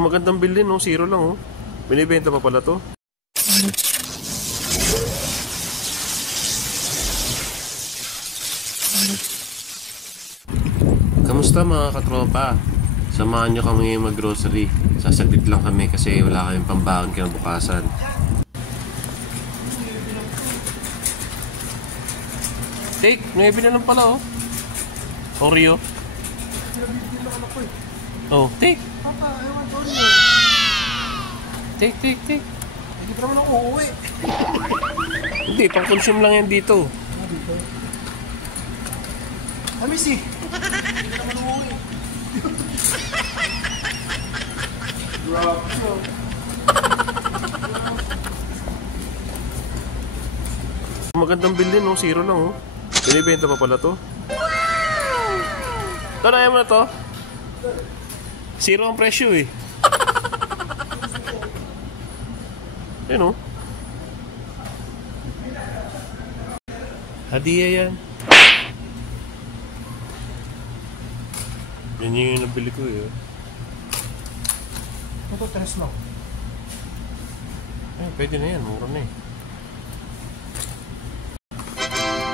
Magandang bilhin, no? Zero lang, oh. Binibenta pa pala to. Kamusta mga katropa? Samahan nyo kami mag-grocery. Sasaglit lang kami kasi wala kaming pambaon kinabukasan. Take, may na lang pala, oh. Oreo. Oh, take. Papa, I want Oreo. Take. Hindi pa naman ako uuwi. Hindi, pang-consume lang yan dito. Dito? Tamis eh. Hindi naman uuwi. Magandang bilhin, no? Zero lang, oh. Binibenta pa pala to. Ito na mo na to. Zero ang presyo, eh. Yan, oh. Hadiah yan. Yan yung nabili ko, eh. Ito, tres na. Pwede na yan. Mura na, eh.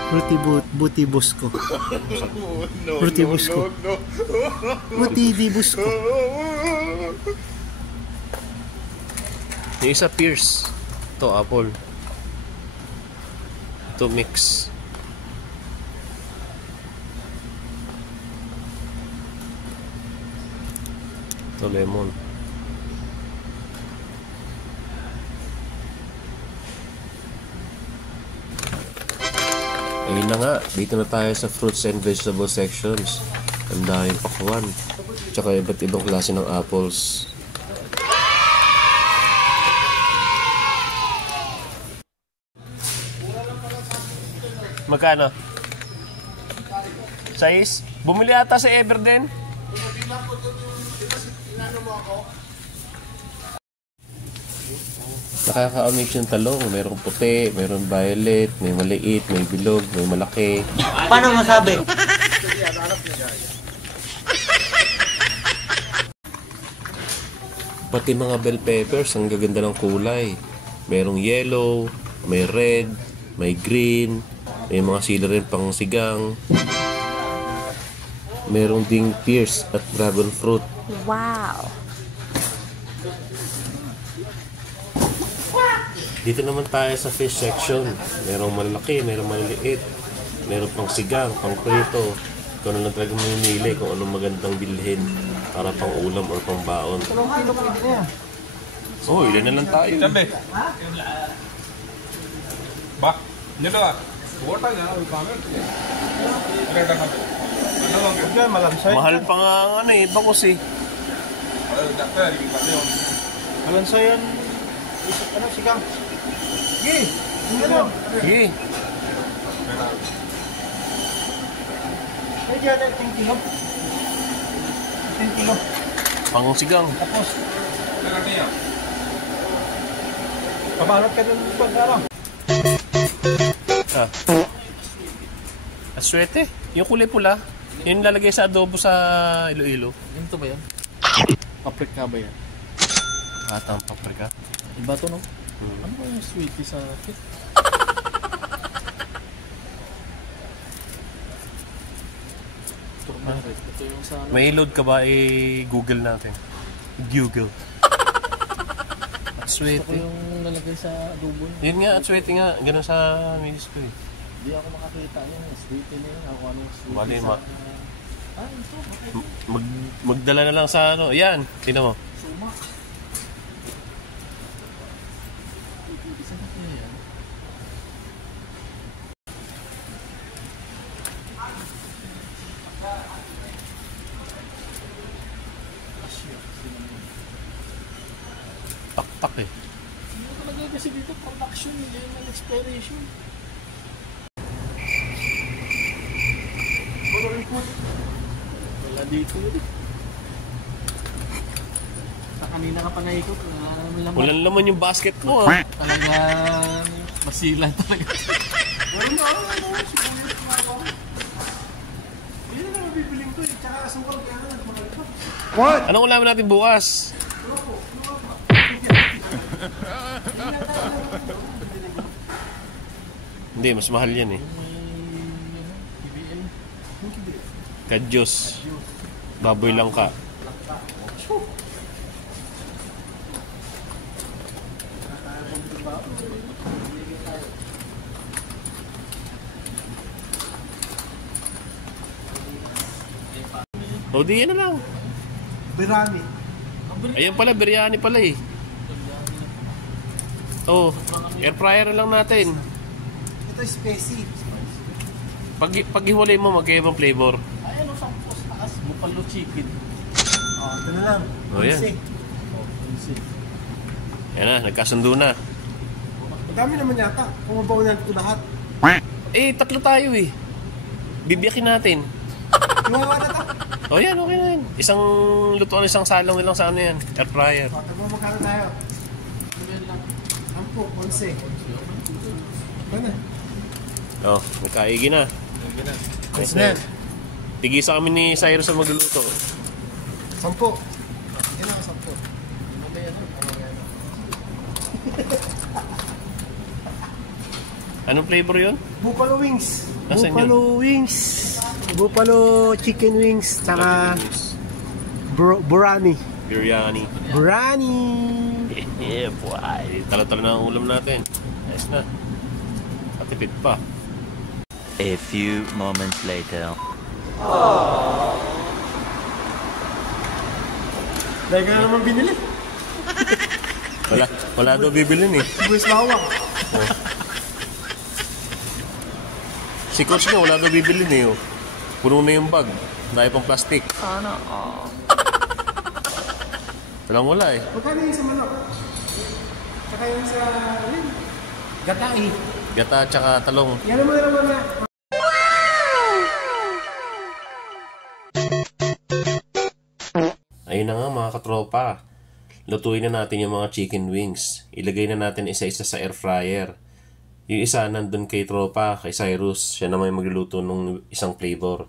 Buti bus ko. Buti bus ko. Buti di bus ko. Yung isa Pierce. Ito apple. Ito mix. Ito lemon. Ayun na nga, dito na tayo sa fruits and vegetable sections. Ang daming pakwan. Tsaka iba't ibang klase ng apples. Magkano? Size? Bumili ata sa Everden? Nakaka-amazed yung talong. Mayroong puti, mayroong violet, may maliit, may bilog, may malaki. Paano masabi? Pati mga bell peppers, ang gaganda ng kulay. Mayroong yellow, may red, may green, may mga sila rin pang sigang. Mayroong ding pears at dragon fruit. Wow! Dito naman tayo sa fish section. Merong malaki, merong maliliit. Meron pang sigang, pang prito. Kung ano lang talaga mamimili, kung anong magandang bilhin para pang ulam or pang baon. Anong kilo pwede na yan? Oh, ilan na lang tayo. Sabi. Ba? Dito ka. Water na, upamin. Diyan, malansay. Mahal pa nga ang ano eh, bakos eh. Malansay yan. Ano, sigang? Sige. Ano? Sige. Ay, diyan, 10 kilo. 10 kilo. Pang sigang. Tapos, pabalot ka dun pag araw. Ah. Aswete. Yung kulay pula. Yung lalagay sa adobo sa Iloilo. Ganito ba yan? Paprika ba yan? Atang paprika. Iba to, no? Ano ba yung sweetie sa kit? Turmeric. Ito yung sa ano? May load ka ba? I-google natin. Google. Ito ko Aswete. yung nalagay sa adobo. Yun nga, aswete nga. Ganun sa minis ko eh. Hindi ako makakita yun. Sweetie na yun. Ako ano yung sweetie Bali, sa... ito. Magdala na lang sa ano. Yan. Tingnan mo. Sumak. Isa na kaya yan. Tak-tak eh. Hindi ko nalagay kasi dito production. Hindi yung expiration. Wala dito yun. Sa kanina ka pa naikot. Walang laman yung basket mo ah. Talagang masilan talaga. Meron na ako, ano, siguro yung mga ako. Hindi na naman bibiling to eh. Tsaka asukal kaya na nagmahal pa. Anong ulaman natin bukas? Pero Hindi, mas mahal yan eh. Kadyos. Baboy lang ka. O di yan na lang. Biryani. Ayan pala, biryani pala eh. Oh, air fryer na lang natin. Ito spicy. Pag hiwalay mo, magkaiba flavor. Ay, ano sa taas? Buffalo chicken. Oh, ito na lang. Oh, yan. Yan na, nagkasundo na. Madami naman yata. Kung mabawalan ito lahat. Eh, tatlo tayo eh. Bibiyakin natin. Iwawa na ito. Oh yan, okay na yan. Isang lutuan, isang salong lang sa ano yan. Air fryer. Tagmo magkano tayo? 10, 11. Ano na? Oh, nagkaigi na. Yes na. Tigisa kami ni Cyrus sa magluluto. 10. Yan ako 10. Anong flavor yun? Buffalo wings. Nasaan Buffalo wings. Buffalo chicken wings. Tsaka burani. Biryani. Burani. Yeah, boy. Talo-talo na ang ulam natin. Ayos na. Katipid pa. A few moments later. Dahil ka na naman binili. Wala daw bibilin eh. Buwis lawak. Si coach nga, wala daw bibilin eh. Oh. Puno na yung bag. Dahil pang plastic. Sana Walang wala eh. Magkano yung sa manok? Tsaka yung sa... Gatai. Gata tsaka talong. Yan naman na. Ayun na nga mga katropa. Lutuin na natin yung mga chicken wings. Ilagay na natin isa-isa sa air fryer. Yung isa nandun kay tropa, kay Cyrus. Siya naman yung magluluto ng isang flavor.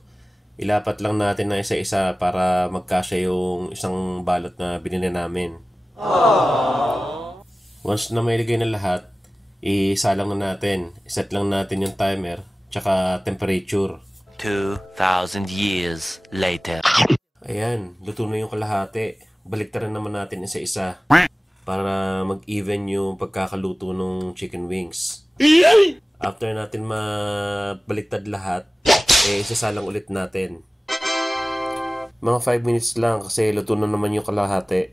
Ilapat lang natin na isa-isa para magkasya yung isang balot na binili namin. Once na may ilagay na lahat, isalang na natin. Iset lang natin yung timer, tsaka temperature. 2,000 years later. Ayan, luto na yung kalahati. Baliktaran naman natin isa-isa para mag-even yung pagkakaluto ng chicken wings. After natin mabaliktad lahat, isasalang ulit natin. Mga 5 minutes lang kasi luto na naman yung kalahati.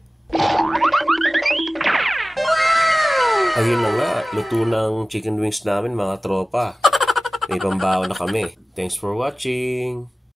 Ayun na nga, luto ng chicken wings namin mga tropa. May pambaon na kami. Thanks for watching!